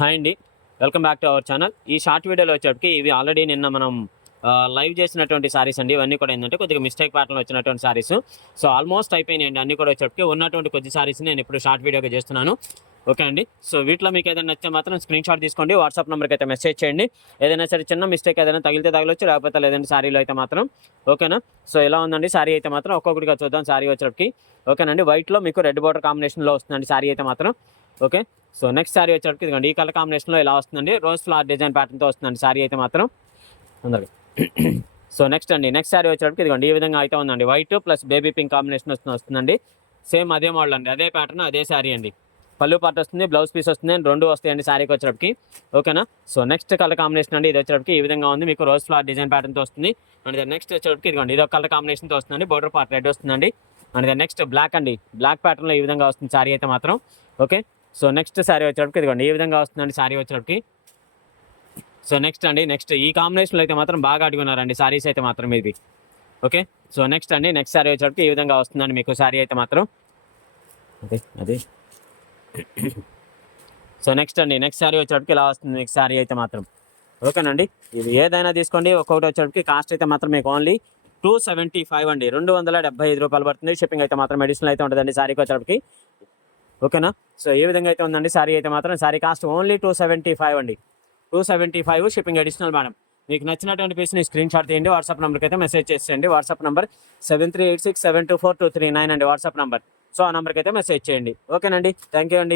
Hi అండి. Welcome back to our channel. ఈ short వీడియోలో వచ్చేప్పటికి ఇవి ఆల్రెడీ నిన్న మనం లైవ్ చేసినటువంటి సారీస్ అండి. ఇవన్నీ కూడా ఏంటంటే కొద్దిగా మిస్టేక్ ప్యాటర్న్లో వచ్చినటువంటి సారీస్. సో ఆల్మోస్ట్ అయిపోయినాయండి అన్నీ కూడా వచ్చేప్పటికి. ఉన్నటువంటి కొద్ది సారీస్ నేను ఇప్పుడు షార్ట్ వీడియోగా చేస్తున్నాను. ఓకే అండి. సో వీటిలో మీకు ఏదైనా నచ్చితే మాత్రం స్క్రీన్ షాట్ తీసుకోండి, వాట్సాప్ నెంబర్కి అయితే మెసేజ్ చేయండి. ఏదైనా సరే చిన్న మిస్టేక్ ఏదైనా తగిలితే తగలొచ్చు, లేకపోతే లేదంటే సారీలో అయితే మాత్రం. ఓకేనా. సో ఇలా ఉందండి సారీ అయితే మాత్రం. ఒక్కొక్కటిగా చూద్దాం సారీ వచ్చేప్పటికి. ఓకేనండి. వైట్లో మీకు రెడ్ బార్డర్ కాంబినేషన్లో వస్తుందండి సారీ అయితే మాత్రం. ఓకే. సో నెక్స్ట్ సారీ వచ్చేటప్పటికి ఇదిగోండి ఈ కలర్ కాంబినేషన్లో ఇలా వస్తుందండి. రోజ్ ఫ్లవర్ డిజైన్ ప్యాటర్న్తో వస్తుందండి సారీ అయితే మాత్రం అందరికి. సో నెక్స్ట్ సారీ వచ్చేటప్పటికి ఇదిగోండి ఈ విధంగా అయితే ఉందండి. White plus baby pink combination వస్తుందండి. సేమ్ అదే మోడల్ అండి, అదే ప్యాటర్న్, అదే సారీ అండి. పళ్ళు పార్ట్ వస్తుంది, బ్లౌజ్ పీస్ వస్తుంది, రెండు వస్తాయండి సారీకి వచ్చేటప్పటికి. ఓకేనా. సో నెక్స్ట్ కలర్ కాంబినేషన్ అండి. ఇది వచ్చేటప్పటికి ఈ విధంగా ఉంది, మీకు రోజ్ ఫ్లవర్ డిజైన్ ప్యాటర్న్తో వస్తుంది. అండ్ నెక్స్ట్ వచ్చేటప్పటికి ఇదిగోండి ఇది ఒక కలర్ కాంబినేషన్తో వస్తుందండి. బోర్డర్ పార్ట్ రెడ్ వస్తుందండి. అండ్ నెక్స్ట్ బ్లాక్ అండి, బ్లాక్ ప్యాటర్న్లో ఈ విధంగా వస్తుంది సారీ అయితే మాత్రం. ఓకే. సో నెక్స్ట్ సారీ వచ్చేటప్పటికి ఇదిగోండి ఈ విధంగా వస్తుందండి సారీ వచ్చేటప్పటికి. సో నెక్స్ట్ ఈ కాంబినేషన్లో అయితే మాత్రం బాగా అడుగున్నారండి సారీస్ అయితే మాత్రం ఇది. ఓకే. సో నెక్స్ట్ సారీ వచ్చేటప్పటికి ఈ విధంగా వస్తుందండి మీకు సారీ అయితే మాత్రం. అదే సో నెక్స్ట్ సారీ వచ్చేటప్పటికి ఇలా వస్తుంది మీకు సారీ అయితే మాత్రం. ఓకేనండి. ఇది ఏదైనా తీసుకోండి, ఒక్కొక్కటి వచ్చేటప్పటికి కాస్ట్ అయితే మాత్రం మీకు ఓన్లీ 275 అండి, 275 రూపాయలు పడుతుంది. షిప్పింగ్ అయితే మాత్రం అడిషనల్ అయితే ఉంటుందండి సారీకి వచ్చేటప్పటికి. ఓకేనా. సో ఏ విధంగా అయితే ఉందండి సారీ అయితే మాత్రం. సారీ కాస్ట్ ఓన్లీ 275 అండి, 275 షిప్పింగ్ అడిషనల్ మేడం. మీకు నచ్చినటువంటి పీస్ని స్క్రీన్ షాట్ తీయండి, వాట్సాప్ నెంబర్కి అయితే మెసేజ్ చేసేయండి. వాట్సాప్ నెంబర్ 7386724239 అండి వాట్సాప్ నెంబర్. సో ఆ నెంబర్కి అయితే మెసేజ్ చేయండి. ఓకేనండి. థ్యాంక్ యూ అండి.